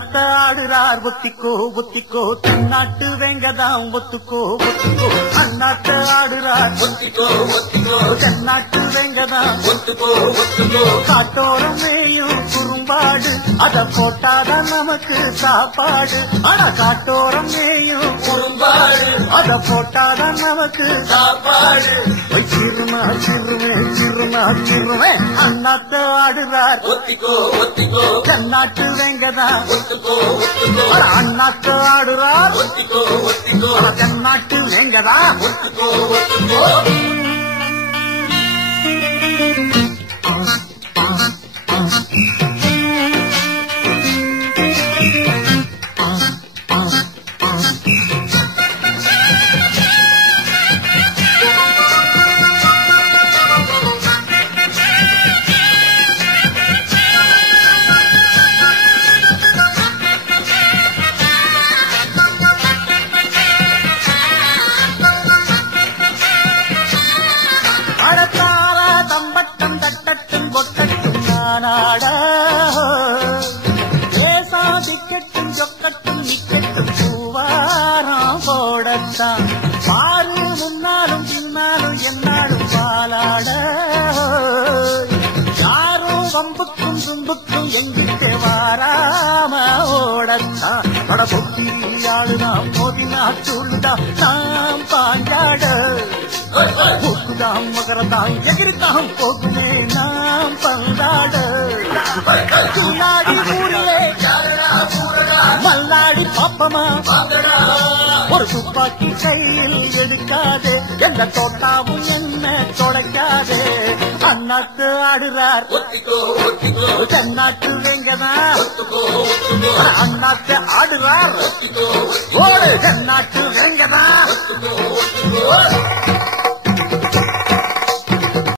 அண்ணாத்த ஆடுறார் ஒத்திக்கோ ஒத்திக்கோ தென்னாட்டு வெங்கதாம் ஒத்துக்கோ ஒத்துக்கோ அண்ணாத்த ஆடுறார் ஒத்திக்கோ ஒத்திக்கோ தென்னாட்டு வெங்கதாம் ஒத்துக்கோ ஒத்துக்கோ காட்டோரம் மேயும் குறும்பாடு அத போட்டாதான் நமக்கு சாப்பாடு ஆனா காட்டோரம் மேயும் குறும்பாடு அத போட்டாதான் நமக்கு சாப்பாடு சிறுமா சிறுமே சிறுமா சிறுமே அண்ணாத்த ஆடுறார் ஒத்திக்கோ ஒத்திக்கோ தென்னாட்டு வெங்கதாம் ஒத்துக்கோ ஒத்துக்கோ அண்ணாத்த ஆடுறார் ஒத்திக்கோ ஒத்திக்கோ தென்னாட்டு வெங்கதாம் ஒத்துக்கோ ஒத்துக்கோ திக்கட்டும் சொக்கட்டும் நிக்கட்டும் பூவாரம் போடத்தான் பாரு முன்னாலும் பின்னாலும் என்னாலும் பாலாட யாரும் வம்புக்கும் தும்புக்கும் எங்கிட்டே வாராம ஓடத்தான் பட பொட்டி ஆளுதான் மோதினா சொல்லுதான் நாம் பாஞ்சாட போக்குதாம் மகரதாம் எகிரிதாம் போக்குமே நாம் பந்தாட மல்லாடி பாப்பமா ஒரு துப்பாக்கி கையில் எடுக்காதே எந்த தோட்டாவும் என்ன தொடைக்காதே அண்ணாத்து ஆடுறார் தென்னாட்டு வெங்கதா அண்ணாத்து ஆடுறார் தென்னாட்டு வெங்கதா